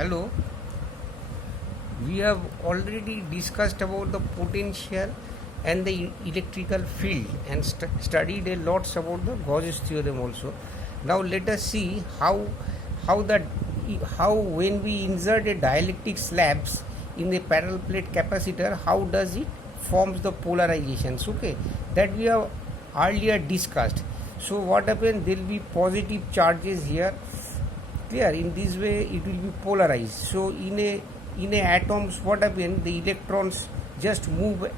Hello, we have already discussed about the potential and the electrical field and studied a lot about the Gauss theorem also. Now let us see how the how when we insert a dielectric slabs in a parallel plate capacitor, how does it forms the polarizations. Okay, that we have earlier discussed. So what happens, there will be positive charges here, clear. In this way it will be polarized. So in a atoms, what happens, the electrons just move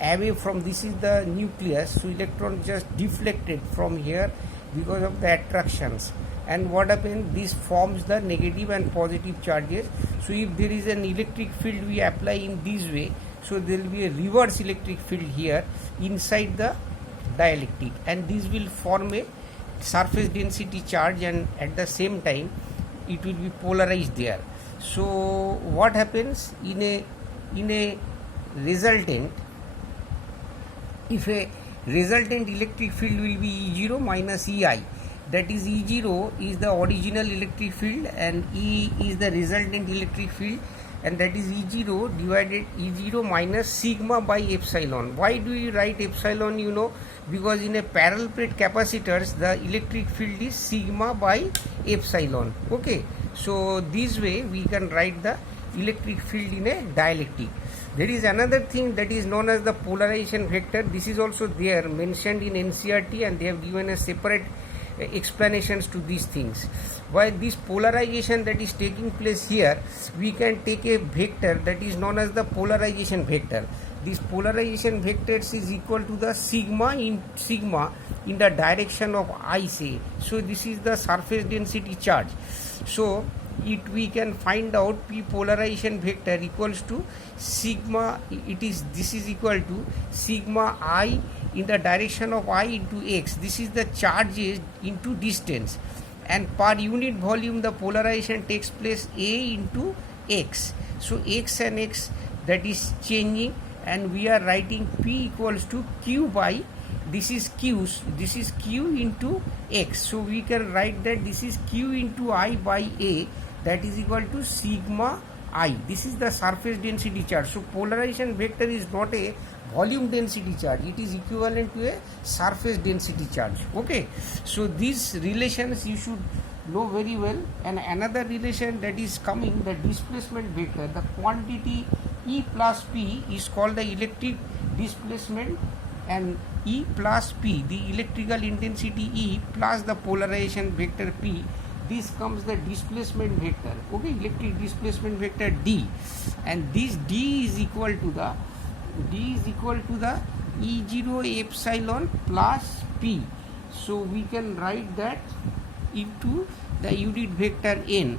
away from, this is the nucleus, so electrons just deflected from here because of the attractions. And what happens, this forms the negative and positive charges. So if there is an electric field we apply in this way, so there will be a reverse electric field here inside the dielectric, and this will form a surface density charge, and at the same time it will be polarized there. So what happens in a resultant, if a resultant electric field will be E0 minus EI, that is E0 is the original electric field and E is the resultant electric field, and that is E0 divided E0 minus sigma by epsilon. Why do you write epsilon? You know, because in a parallel plate capacitors the electric field is sigma by epsilon. Okay, so this way we can write the electric field in a dielectric. There is another thing that is known as the polarization vector. This is also there mentioned in NCERT, and they have given a separate explanations to these things. Why this polarization that is taking place here, we can take a vector that is known as the polarization vector. This polarization vectors is equal to the sigma in the direction of I, say. So this is the surface density charge. So we can find out P polarization vector equals to sigma, this is equal to sigma I in the direction of I into x. This is the charges into distance, and per unit volume the polarization takes place A into x. So x and x, that is changing, and we are writing P equals to Q by, this is Q into x. So we can write that this is Q into I by A, that is equal to sigma I. This is the surface density charge. So polarization vector is not a volume density charge, it is equivalent to a surface density charge. Okay, so these relations you should know very well. And another relation that is coming, the displacement vector, the quantity E plus P is called the electric displacement, and E plus P, the electrical intensity E plus the polarization vector P, this comes the displacement vector. Okay, electric displacement vector D, and this D is equal to the E0 epsilon plus P. So we can write that into the unit vector N.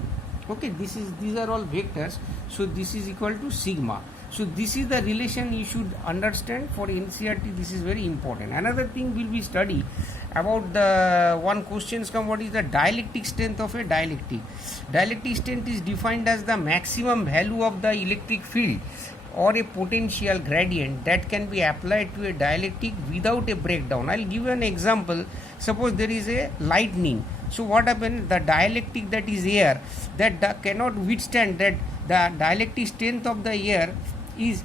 Okay, these are all vectors, so this is equal to sigma. So this is the relation you should understand for NCERT. This is very important. Another thing will be study about the one questions come, what is the dielectric strength of a dielectric. Dielectric strength is defined as the maximum value of the electric field or a potential gradient that can be applied to a dielectric without a breakdown. I'll give you an example. Suppose there is a lightning. So what happens, the dielectric, that is air, that cannot withstand, that the dielectric strength of the air is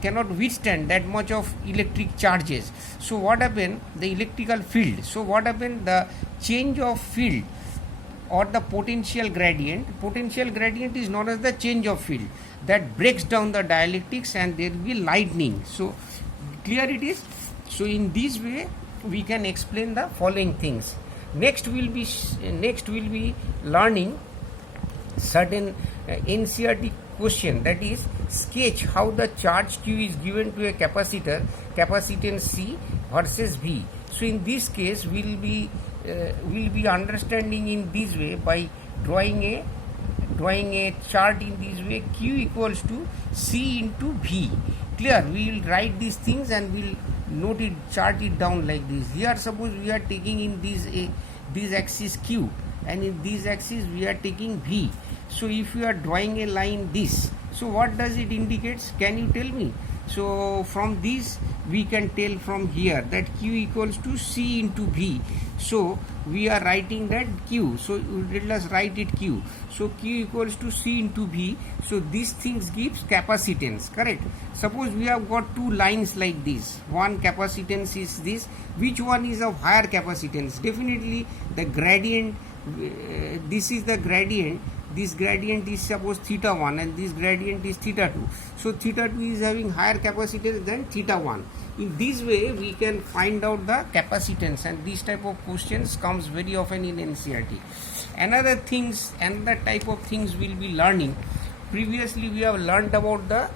cannot withstand that much of electric charges. So what happens, the electrical field, so what happens, the change of field or the potential gradient is known as the change of field, that breaks down the dielectrics and there will be lightning. So clear it is. So in this way we can explain the following things. Next will be learning certain NCERT question, that is sketch how the charge Q is given to a capacitor, capacitance C versus V. So in this case we'll be understanding in this way by drawing a chart in this way, Q equals to C into V. Clear, we will write these things and we'll note it, chart it down like this. Here suppose we are taking in this axis Q, and in this axis we are taking V. So if you are drawing a line this, so what does it indicates? Can you tell me? So from this we can tell from here that Q equals to C into V. So we are writing that Q. So let us write it Q. So Q equals to C into V. So these things gives capacitance, correct? Suppose we have got two lines like this. One capacitance is this. Which one is of higher capacitance? Definitely the gradient. This is the gradient. This gradient is suppose theta 1 and this gradient is theta 2. So theta 2 is having higher capacitance than theta 1. In this way we can find out the capacitance, and this type of questions comes very often in NCERT. Another type of things we'll be learning. Previously we have learned about the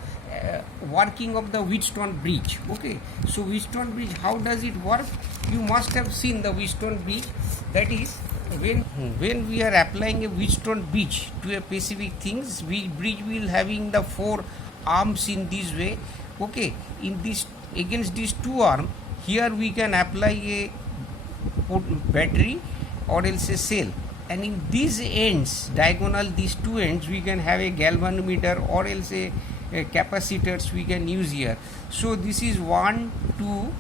working of the Wheatstone bridge. Okay, so Wheatstone bridge, how does it work? You must have seen the Wheatstone bridge. That is, when we are applying a Wheatstone bridge to a specific things, bridge will having the four arms in this way. Okay, in this, against these two arms, here we can apply a battery or else a cell, and in these ends, diagonal, these two ends, we can have a galvanometer or else a capacitors we can use here. So this is 1, 2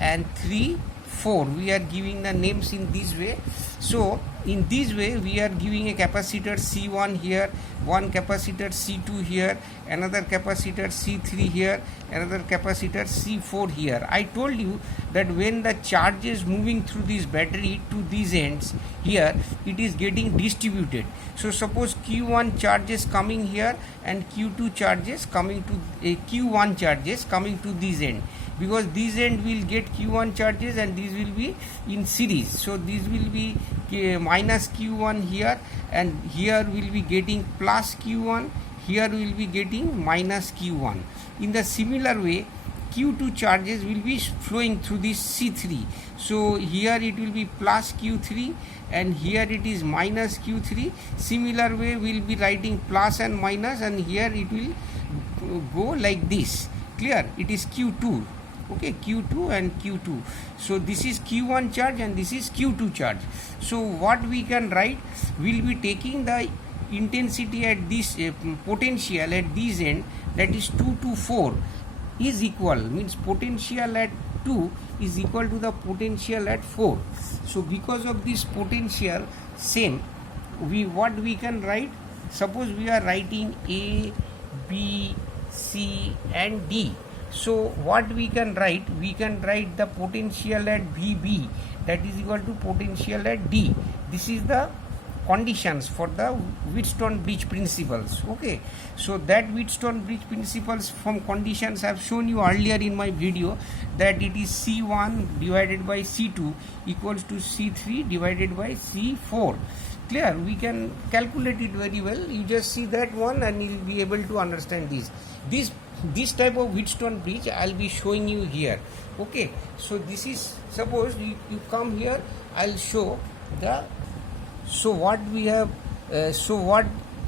and 3, 4. We are giving the names in this way. So in this way we are giving a capacitor C1 here, one capacitor C2 here, another capacitor C3 here, another capacitor C4 here. I told you that when the charge is moving through this battery to these ends here, it is getting distributed. So suppose Q1 charges coming here and Q2 charges coming to Q1 charges coming to this end, because this end will get Q1 charges and these will be in series. So this will be minus Q1 here, and here will be getting plus Q1, here will be getting minus Q1. In the similar way, Q2 charges will be flowing through this C3. So here it will be plus Q3 and here it is minus Q3. Similar way we will be writing plus and minus, and here it will go like this. Clear? It is Q2. Okay, Q2 and Q2. So this is Q1 charge and this is Q2 charge. So what we can write, we will be taking the intensity at this potential at this end, that is 2 to 4 is equal, means potential at 2 is equal to the potential at 4. So because of this potential same, what we can write, suppose we are writing A, B, C and D. So what we can write the potential at VB, that is equal to potential at D. This is the conditions for the Wheatstone bridge principles. Okay, so that Wheatstone bridge principles from conditions I have shown you earlier in my video, that it is C1 divided by C2 equals to C3 divided by C4. Clear? We can calculate it very well. You just see that one and you will be able to understand this type of Wheatstone bridge I'll be showing you here. Okay, so this is, suppose you come here, I'll show the, so what we have,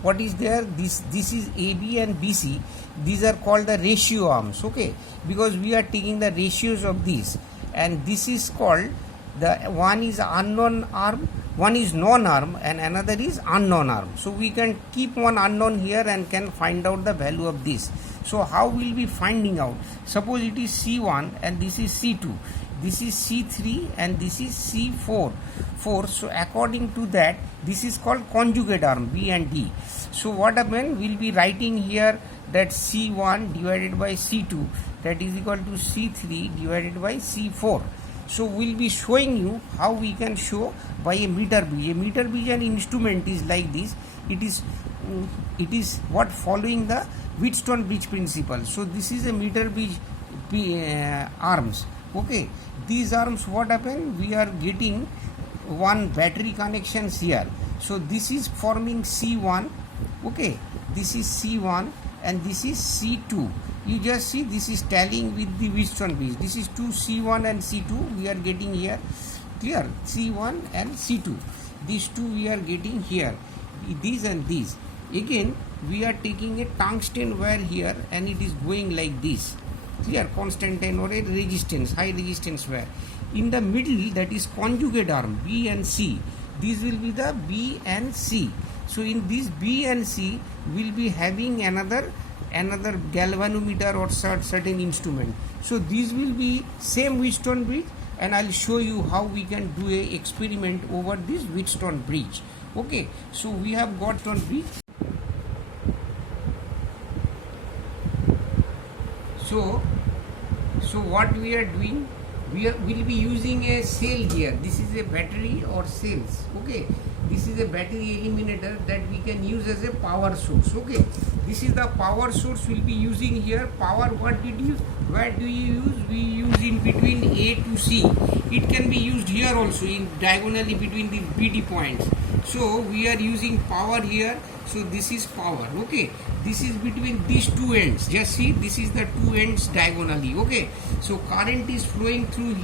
what is there, this is AB and BC. These are called the ratio arms. Okay, because we are taking the ratios of these, and this is called, the one is unknown arm, one is known arm and another is unknown arm. So we can keep one unknown here and can find out the value of this. So how will be finding out? Suppose it is C1 and this is C2, this is C3 and this is C4. So according to that, this is called conjugate arm, B and D. So what happened, we'll be writing here that C1 divided by C2, that is equal to C3 divided by C4. So we'll be showing you how we can show by a meter bridge. A meter bridge and instrument is like this. It is what, following the Wheatstone bridge principle. So this is a meter bridge arms. Okay, these arms, what happen, we are getting one battery connections here. So this is forming C1. Okay, this is C1 and this is C2. You just see this is tallying with the Wheatstone bridge. This is 2 C1 and C2 we are getting here. Clear? C1 and C2. These two we are getting here. These and these. Again we are taking a tungsten wire here and it is going like this. Clear? Constant and or a resistance, high resistance wire. In the middle, that is conjugate arm, B and C. These will be the B and C. So in this B and C, we'll be having another another galvanometer or certain instrument. So these will be same Wheatstone bridge, and I'll show you how we can do a experiment over this Wheatstone bridge. Okay, so we have got Wheatstone bridge. So what we are doing, will be using a cell here. This is a battery or cells. Okay, this is a battery eliminator that we can use as a power source. Okay, this is the power source we'll be using here. Power, what did you, where do you use? We use in between A to C. It can be used here also, in diagonally between the BD points. So we are using power here. So this is power. Okay, this is between these two ends. Just see, this is the two ends diagonally. Okay, so current is flowing through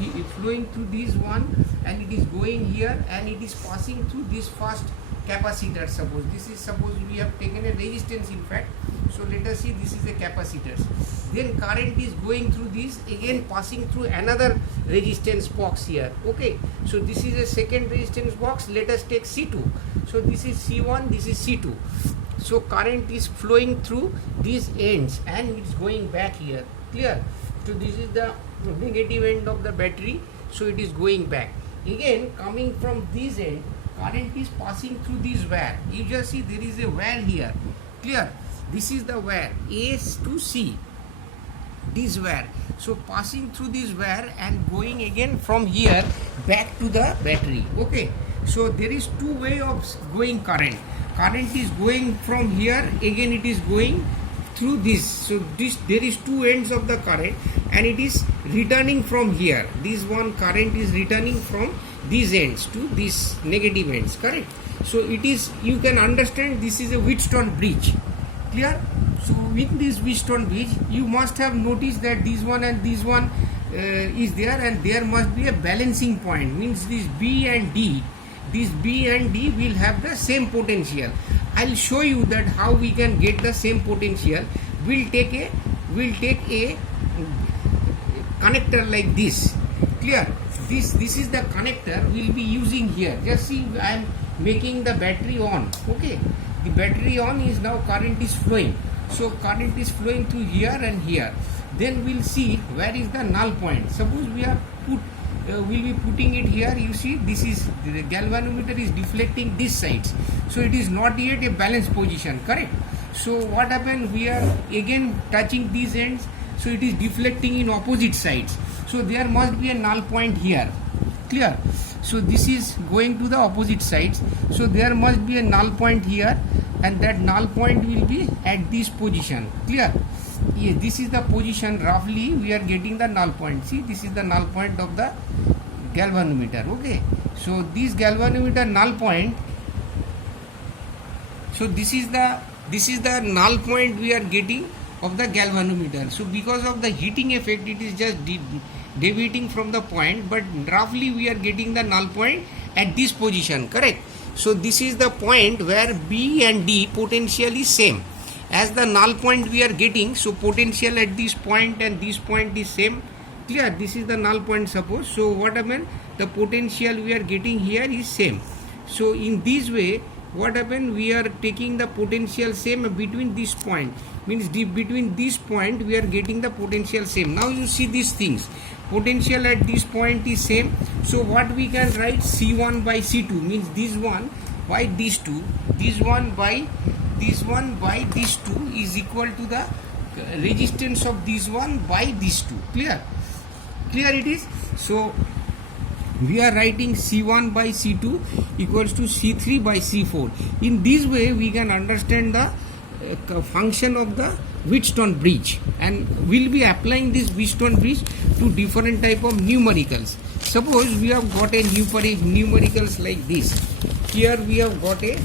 this one, and it is going here, and it is passing through this first capacitor. Suppose we have taken a resistance, in fact. So let us see, this is a capacitor. Then current is going through this, again passing through another resistance box here. Okay, so this is a second resistance box. Let us take C2. So this is C1, this is C2. So current is flowing through these ends, and it's going back here. Clear? So this is the negative end of the battery. So it is going back. Again, coming from this end, current is passing through this wire. You just see there is a wire here. Clear? This is the wire A to C. This wire. So passing through this wire and going again from here back to the battery. Okay. So there is two way of going current. Current is going from here, again it is going through this. So there is two ends of the current, and it is returning from here. This one current is returning from these ends to these negative ends. Correct? So it is, you can understand, this is a Wheatstone bridge. Clear? So with this Wheatstone bridge, you must have noticed that this one and this one is there, and there must be a balancing point. Means this B and D. This B and D will have the same potential. I'll show you that how we can get the same potential. We'll take a connector like this. Clear? This is the connector we'll be using here. Just see, I am making the battery on. Okay, the battery on is now, current is flowing. So current is flowing through here and here. Then we'll see where is the null point. Suppose we have we'll be putting it here. You see, this is the galvanometer is deflecting this sides, so it is not yet a balanced position. Correct? So what happened, we are again touching these ends, so it is deflecting in opposite sides. So there must be a null point here. Clear? So this is going to the opposite sides, so there must be a null point here, and that null point will be at this position. Clear? Yes, this is the position. Roughly we are getting the null point. See, this is the null point of the galvanometer. Okay, so this galvanometer null point, so this is the null point we are getting of the galvanometer. So because of the heating effect, it is just deviating from the point, but roughly we are getting the null point at this position. Correct? So this is the point where B and D potential is same as the null point we are getting. So potential at this point and this point is same. Clear? This is the null point, suppose. So what happened, the potential we are getting here is same. So in this way, what happened, we are taking the potential same between this point, means between this point we are getting the potential same. Now you see these things, potential at this point is same. So what we can write, C1 by C2, means this one by these two, this one by this one by these two is equal to the resistance of this one by these two. Clear? Clear it is? So we are writing C1 by C2 equals to C3 by C4. In this way we can understand the function of the Wheatstone bridge, and we'll be applying this Wheatstone bridge to different type of numericals. Suppose we have got a numericals like this. Here we have got a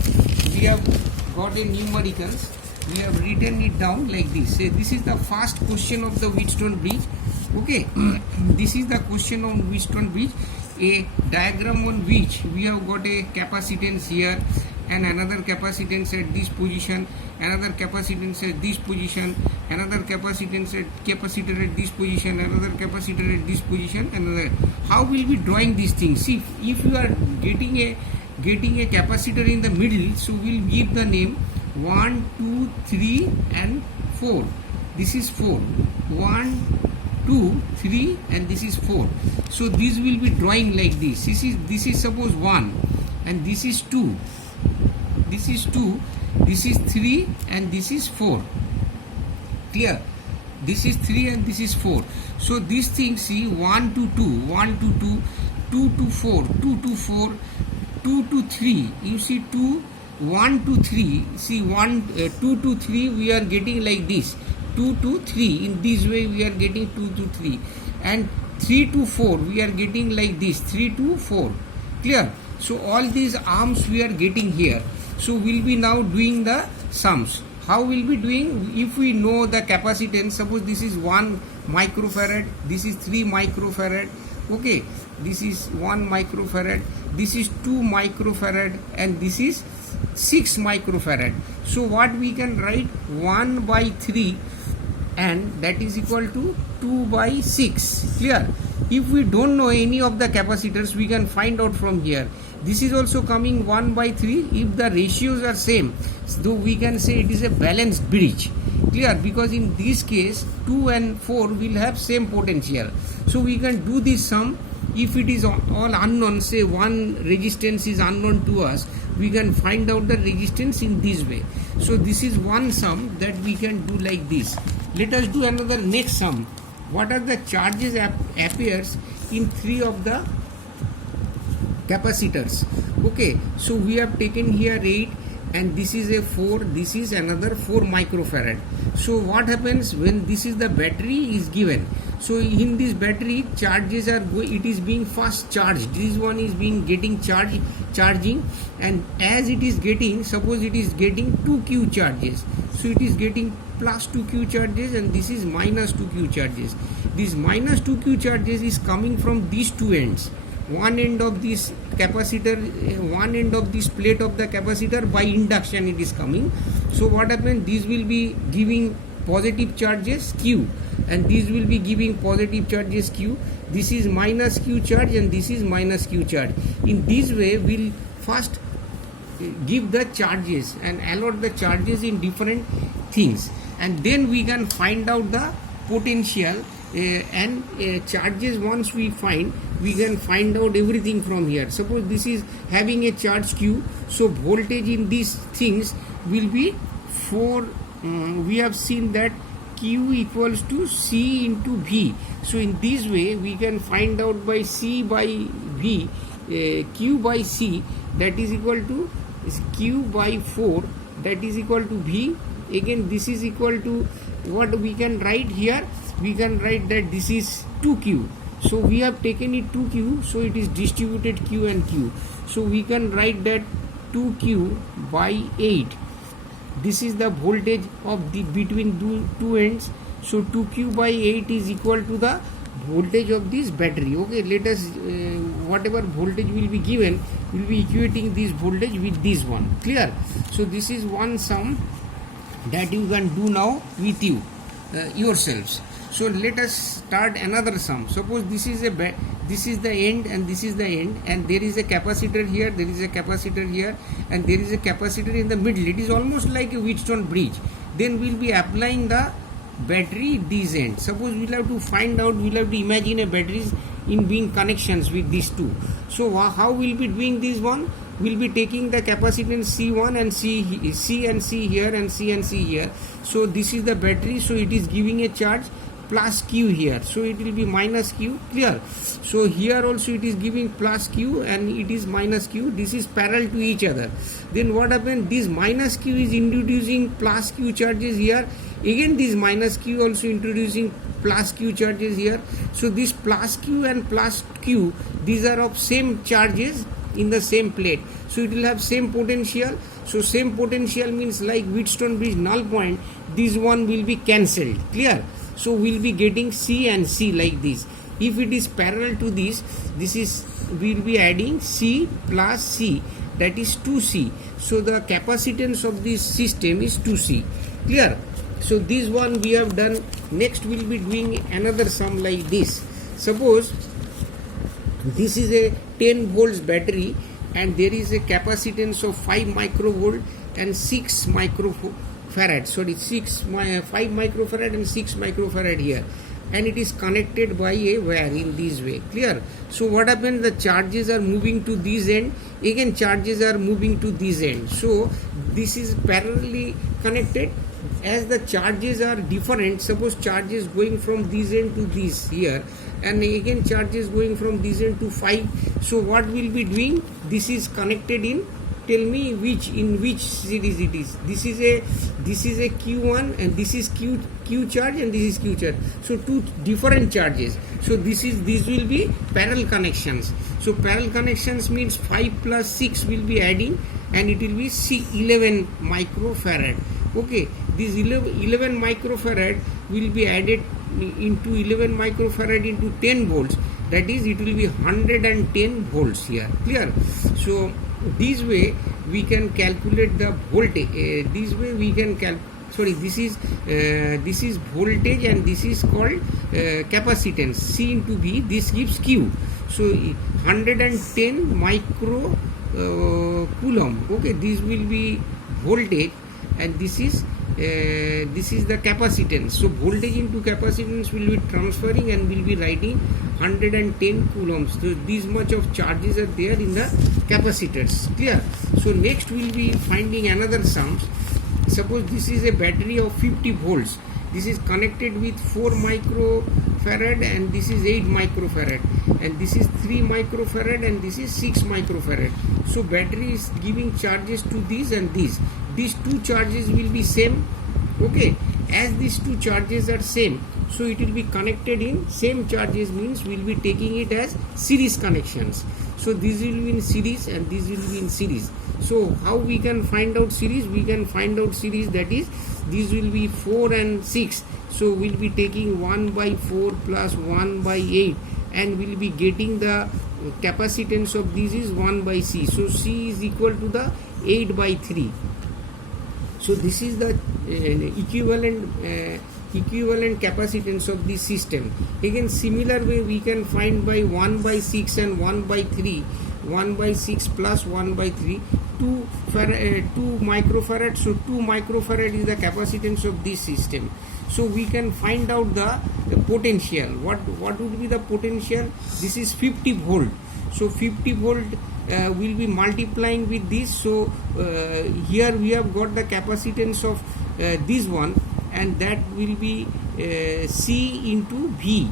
numericals. We have written it down like this. Say this is the first question of the Wheatstone bridge. Okay, this is the question on Wheatstone bridge. A diagram on which we have got a capacitance here, and another capacitance at this position, another capacitance at this position, another capacitance at capacitor at this position, another capacitor at this position, another. How will we drawing these things? See, if you are getting a capacitor in the middle, so we'll give the name 1, 2, 3 and 4, this is 4, 1, 2, 3, and this is 4. So this will be drawing like this. This is suppose 1, and this is 2, this is 2, this is 3, and this is 4. Clear? This is 3 and this is 4. So this thing, see, 1 to 2, 1 to 2, 2 to 4, 2 to 4, 2 to 3. You see 2, 1 to 3. See 2 to 3 we are getting like this. 2 to 3. In this way we are getting 2 to 3. And 3 to 4 we are getting like this. 3 to 4. Clear? So all these arms we are getting here. So we'll be now doing the sums. How will be doing? If we know the capacitance, suppose this is 1 microfarad, this is 3 microfarad, okay, this is 1 microfarad, this is 2 microfarad, and this is 6 microfarad. So what we can write? 1 by 3, and that is equal to 2 by 6. Clear? If we don't know any of the capacitors, we can find out from here. This is also coming 1 by 3. If the ratios are same, so we can say it is a balanced bridge. Clear? Because in this case 2 and 4 will have same potential. So we can do this sum. If it is all unknown, say one resistance is unknown to us, we can find out the resistance in this way. So this is one sum that we can do like this. Let us do another next sum. What are the charges appears in 3 of the capacitors? Okay, so we have taken here 8, and this is a 4, this is another 4 microfarad. So what happens when this is the battery is given? So in this battery, charges are it is being first charged. This one is being getting charging, and as it is getting, suppose it is getting 2q charges. So it is getting plus 2q charges, and this is minus 2q charges. This minus 2q charges is coming from these two ends. One end of this capacitor, one end of this plate of the capacitor, by induction it is coming. So what happens? This will be giving positive charges q, and this will be giving positive charges q. This is minus q charge, and this is minus q charge. In this way, we'll first give the charges and allot the charges in different things, and then we can find out the potential. And charges, once we find, we can find out everything from here. Suppose this is having a charge q, so voltage in these things will be 4. We have seen that q equals to c into v. So in this way we can find out by c by v, q by c, that is equal to q by 4, that is equal to v. Again this is equal to what we can write here. We can write that this is 2q. So we have taken it 2q, so it is distributed q and q. So we can write that 2q by 8. This is the voltage of the between two ends. So 2q by 8 is equal to the voltage of this battery. Okay, let us whatever voltage will be given, will be equating this voltage with this one. Clear? So this is one sum that you can do now with you yourselves. So let us start another sum. Suppose this is this is the end and this is the end, and there is a capacitor here, there is a capacitor here, and there is a capacitor in the middle. It is almost like a Wheatstone bridge. Then we'll be applying the battery these ends. Suppose we'll have to find out, we'll have to imagine a battery in being connections with these two. So how we'll be doing this one? We'll be taking the capacitance C1 and C and C here, and C and C here. So this is the battery, so it is giving a charge plus q here, so it will be minus q. Clear? So here also it is giving plus q and it is minus q. This is parallel to each other. Then what happens? This minus q is introducing plus q charges here. Again this minus q also introducing plus q charges here. So this plus q and plus q, these are of same charges in the same plate, so it will have same potential. So same potential means like Wheatstone bridge null point, this one will be cancelled. Clear? So we'll be getting C and C like this. If it is parallel to this is, we'll be adding C plus C, that is 2C. So the capacitance of this system is 2C. Clear? So this one we have done. Next we'll be doing another sum like this. Suppose this is a 10 volts battery and there is a capacitance of 5 microvolt and 6 microfarad farad, sorry 5 microfarad and 6 microfarad here, and it is connected by a wire in this way. Clear? So what happens, the charges are moving to this end, again charges are moving to this end, so this is parallelly connected. As the charges are different, suppose charges going from this end to this here, and again charges going from this end to 5, so what will be doing, this is connected in, tell me in which series it is. This is a Q1 and this is Q charge and this is Q charge, so two different charges, so this will be parallel connections. So parallel connections means 5 plus 6 will be adding and it will be 11 microfarad. Okay, this 11 microfarad will be added into 11 microfarad into 10 volts, that is it will be 110 volts here. Clear? So this way we can calculate the voltage. This way we can this is voltage and this is called capacitance, C into V, this gives Q. So 110 micro coulomb. Okay, this will be voltage and this is the capacitance. So voltage into capacitance will be transferring and will be writing 110 coulombs. So this much of charges are there in the capacitors. Clear? So next we will be finding another sums. Suppose this is a battery of 50 volts. This is connected with 4 microfarad and this is 8 microfarad, and this is 3 microfarad and this is 6 microfarad. So battery is giving charges to these and these. These two charges will be same. Okay, as these two charges are same, so it will be connected in same charges, means we will be taking it as series connections. So this will be in series and this will be in series. So how we can find out series? We can find out series, that is these will be 4 and 6, so we will be taking 1 by 4 plus 1 by 8 and we will be getting the capacitance of this is 1 by C. So C is equal to the 8 by 3. So this is the equivalent capacitance of this system. Again similar way we can find by 1 by 6 and 1 by 3, 1 by 6 plus 1 by 3, 2 microfarad. So 2 microfarad is the capacitance of this system. So we can find out the potential. What would be the potential? This is 50 volt. So 50 volt will be multiplying with this. So here we have got the capacitance of this one, and that will be C into V.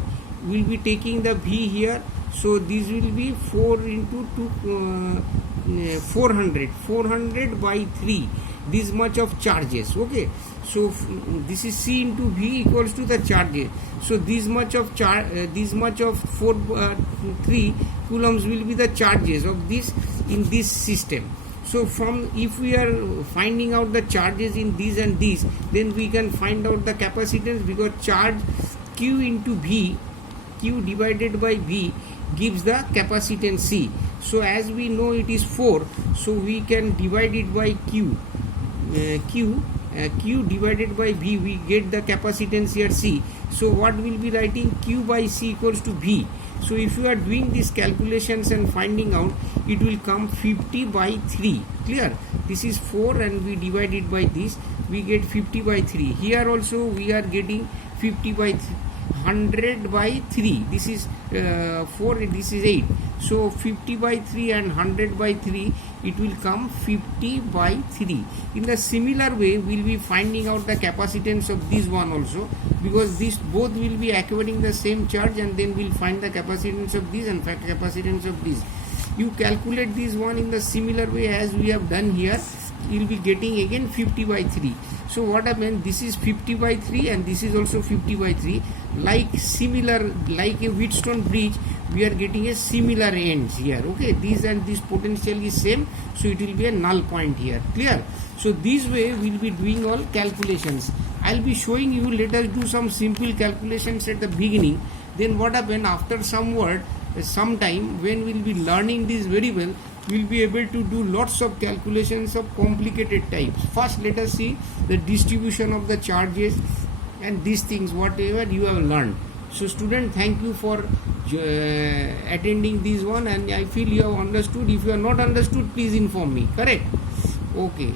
We'll be taking the V here. So this will be 4 into 400 by 3, this much of charges. Okay, so this is C into V equals to the charges. So this much of 3 coulombs will be the charges of this in this system. So from, if we are finding out the charges in these and these, then we can find out the capacitance, because charge Q into V, Q divided by V gives the capacitance C. So as we know it is 4, so we can divide it by Q. Q divided by V, we get the capacitance here C. So what will be writing? Q by C equals to V. So if you are doing these calculations and finding out, it will come 50 by 3. Clear? This is 4 and we divide it by this, we get 50 by 3. Here also we are getting 50 by 100 by 3. This is 4, this is 8. So 50 by 3 and 100 by 3, it will come 50 by 3. In the similar way, we will be finding out the capacitance of this one also, because these both will be acquiring the same charge, and then we will find the capacitance of this and capacitance of this. You calculate this one in the similar way as we have done here, you will be getting again 50 by 3. So what happens, this is 50 by 3 and this is also 50 by 3, like similar, like a Wheatstone bridge, we are getting a similar ends here. Okay, this and this potential is same, so it will be a null point here. Clear? So this way we will be doing all calculations. I will be showing you, let us do some simple calculations at the beginning. Then what happen, after some time when we will be learning this very well, we will be able to do lots of calculations of complicated types. First let us see the distribution of the charges and these things, whatever you have learned. So student, thank you for attending this one, and I feel you have understood. If you are not understood, please inform me. Correct? Okay.